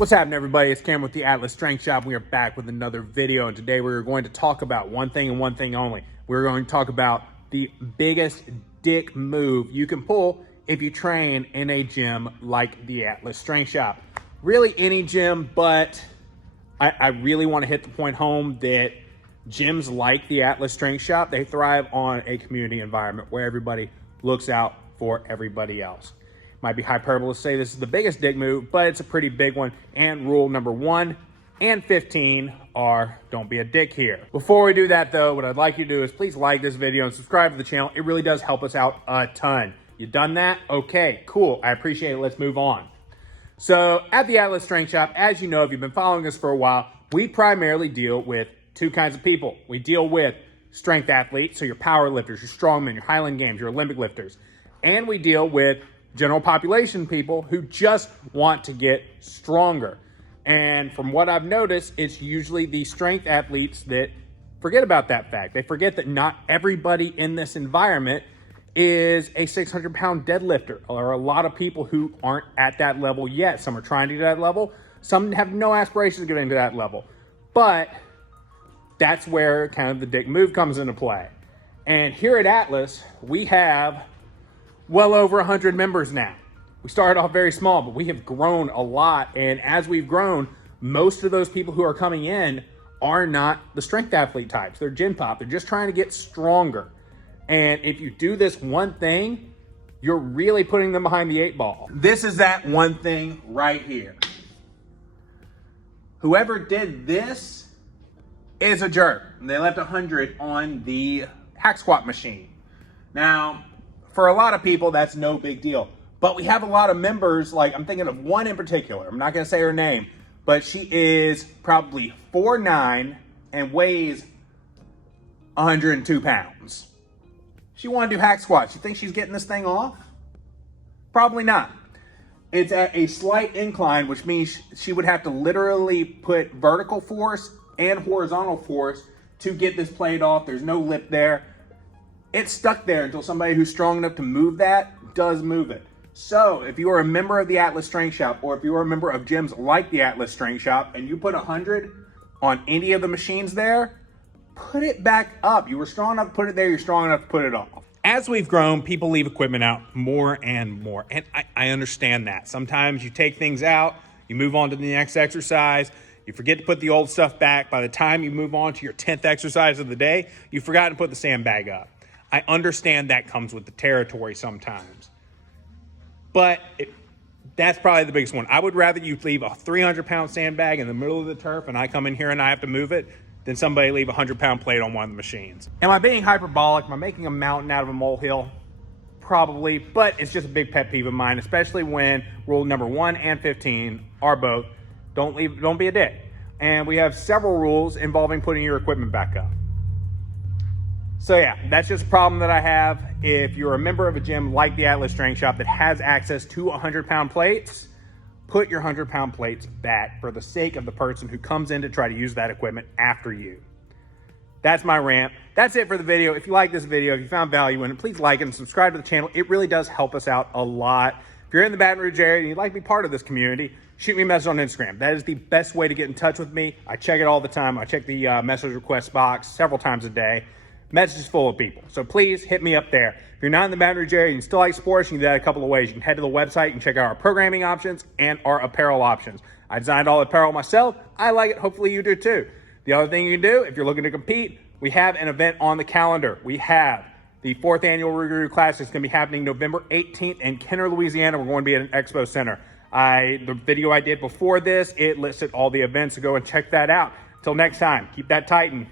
What's happening, everybody? It's Cam with the Atlas Strength Shop. We are back with another video, and today we're going to talk about one thing and one thing only. We're going to talk about the biggest dick move you can pull if you train in a gym like the Atlas Strength Shop. Really any gym, but I really want to hit the point home that gyms like the Atlas Strength Shop, they thrive on a community environment where everybody looks out for everybody else. Might be hyperbole to say this is the biggest dick move, but it's a pretty big one. And rule number 1 and 15 are don't be a dick here. Before we do that though, what I'd like you to do is please like this video and subscribe to the channel. It really does help us out a ton. You done that? Okay, cool. I appreciate it. Let's move on. So at the Atlas Strength Shop, as you know, if you've been following us for a while, we primarily deal with two kinds of people. We deal with strength athletes, so your power lifters, your strongmen, your Highland Games, your Olympic lifters. And we deal with general population people who just want to get stronger. And from what I've noticed, it's usually the strength athletes that forget about that fact. They forget that not everybody in this environment is a 600-pound deadlifter. There are a lot of people who aren't at that level yet. Some are trying to get to that level. Some have no aspirations of getting to that level. But that's where kind of the dick move comes into play. And here at Atlas, we have well over 100 members now. We started off very small, but we have grown a lot. And as we've grown, most of those people who are coming in are not the strength athlete types. They're gym pop. They're just trying to get stronger. And if you do this one thing, you're really putting them behind the 8 ball. This is that one thing right here. Whoever did this is a jerk. They left 100 on the hack squat machine. Now, for a lot of people, that's no big deal. But we have a lot of members, like I'm thinking of one in particular. I'm not gonna say her name, but she is probably 4'9" and weighs 102 pounds. She wanna do hack squats. You think she's getting this thing off? Probably not. It's at a slight incline, which means she would have to literally put vertical force and horizontal force to get this plate off. There's no lip there. It's stuck there until somebody who's strong enough to move that does move it. So if you are a member of the Atlas Strength Shop, or if you are a member of gyms like the Atlas Strength Shop, and you put 100 on any of the machines there, put it back up. You were strong enough to put it there, you're strong enough to put it off. As we've grown, people leave equipment out more and more, and I understand that. Sometimes you take things out, you move on to the next exercise, you forget to put the old stuff back. By the time you move on to your 10th exercise of the day, you've forgotten to put the sandbag up. I understand that comes with the territory sometimes, but that's probably the biggest one. I would rather you leave a 300-pound sandbag in the middle of the turf and I come in here and I have to move it than somebody leave a 100-pound plate on one of the machines. Am I being hyperbolic? Am I making a mountain out of a molehill? Probably, but it's just a big pet peeve of mine, especially when rule number 1 and 15 are both, don't be a dick. And we have several rules involving putting your equipment back up. So yeah, that's just a problem that I have. If you're a member of a gym like the Atlas Strength Shop that has access to 100-pound plates, put your 100-pound plates back for the sake of the person who comes in to try to use that equipment after you. That's my rant. That's it for the video. If you like this video, if you found value in it, please like it and subscribe to the channel. It really does help us out a lot. If you're in the Baton Rouge area and you'd like to be part of this community, shoot me a message on Instagram. That is the best way to get in touch with me. I check it all the time. I check the message request box several times a day. Message is full of people, so please hit me up there. If you're not in the Baton Rouge area and you still like sports, you can do that a couple of ways. You can head to the website and check out our programming options and our apparel options. I designed all the apparel myself. I like it. Hopefully you do too. The other thing you can do, if you're looking to compete, we have an event on the calendar. We have the 4th annual Rougarou Classic. It's going to be happening November 18th in Kenner, Louisiana. We're going to be at an expo center. The video I did before this, it listed all the events, so go and check that out. Until next time, keep that Titan.